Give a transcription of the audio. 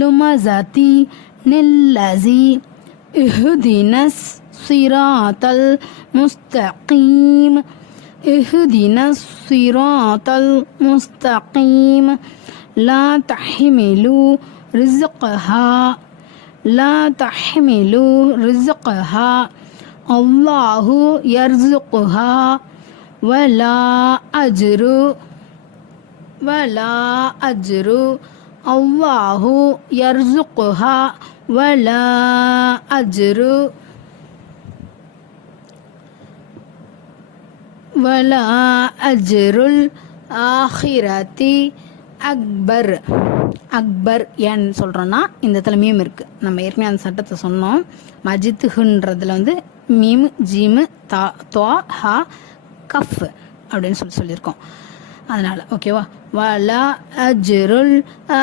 لمزة الذي اهدنا الصراط المستقيم اهدنا الصراط المستقيم لا تحملوا رزقها الله يرزقها ولا أجر الله يرزقها ولا أجر الآخرة அக்பர். அக்பர் ஏன்னு சொல்கிறோன்னா இந்த இடத்துல மீம் இருக்குது. நம்ம ஏற்கனவே அந்த சட்டத்தை சொன்னோம். மஜித்துன்றதுல வந்து மீம் ஜீமு தா ஹா கஃப் அப்படின்னு சொல்லியிருக்கோம். அதனால் ஓகேவா. வலா அஜ்ருல்